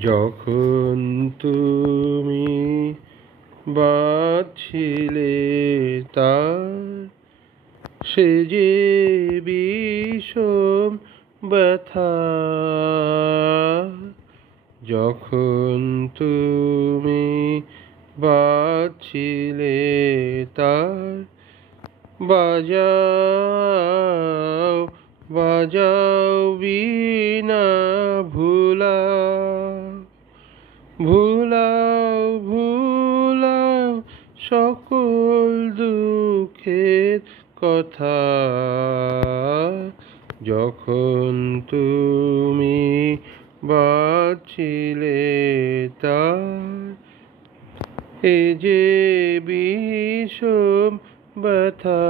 যখন তুমি বাঁধছিলে তার, সে যে বিষম ব্যথা। যখন তুমি বাঁধছিলে তার, বাজাও বাজাও বীণা ভুলাও, ভুলাও ভুলাও সকল দুঃখের কথা। যখন তুমি বাঁধছিলে তার, এ যে বিষম ব্যথা।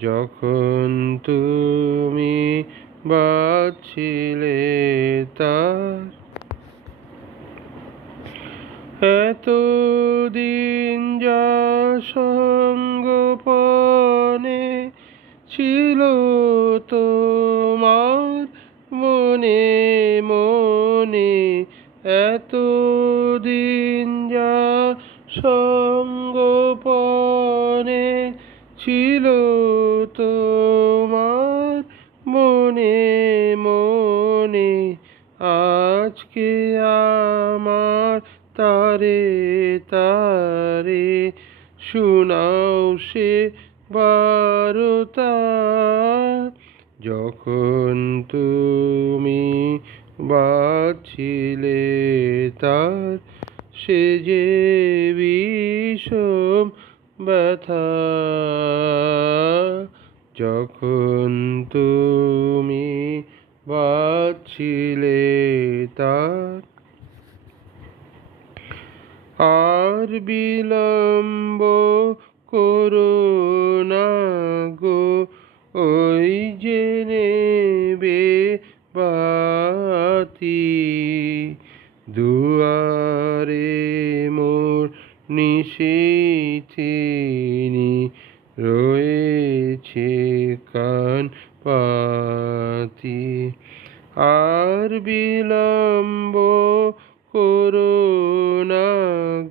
যখন তুমি বাঁধছিলে তার, এতদিন যা সঙ্গোপনে ছিল তোমার মনে মনে, এতদিন যা সঙ্গোপনে ছিল তোমার মনে মনে, আজকে আমার তারে তারে শোনাও সে বারতা। যখন তুমি বাঁধছিলে তার, সে যে বিষম ব্যথা। যখন তুমি বাঁধছিলে তার, আর বিলম্ব করো না গো, ওই যে নেবে বাতি। দুয়ারে মোর নিশিথিনী রয়েছে কান পাতি। আর বিলম্ব করো না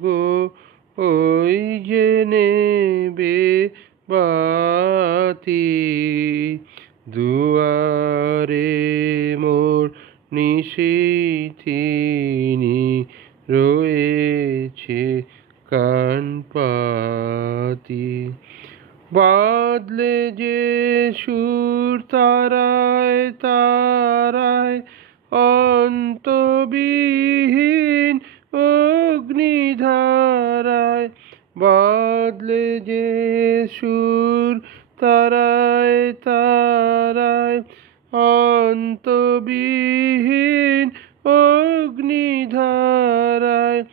গো, ওই যে নেবে বাতি। দুয়ারে মোর নিশিথিনী রয়েছে কান পাতি। বাদলে যে সুর তারায় তারায়, অন্তবিহীন অগ্নিধারায়। বাদলে যে সুর তারায় তারায়, অন্তবিহীন অগ্নিধারায়।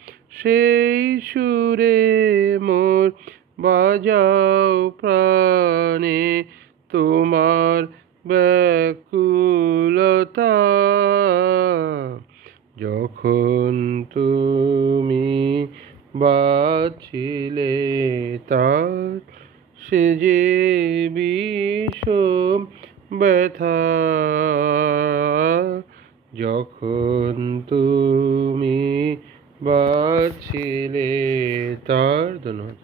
সেই সুরে মোর বাজাও প্রাণে তোমার ব্যাকুলতা। যখন তুমি বাঁধছিলে তার, সে যে বিষম ব্যথা। যখন তুমি বাঁধছিলে তার। ধন্যবাদ।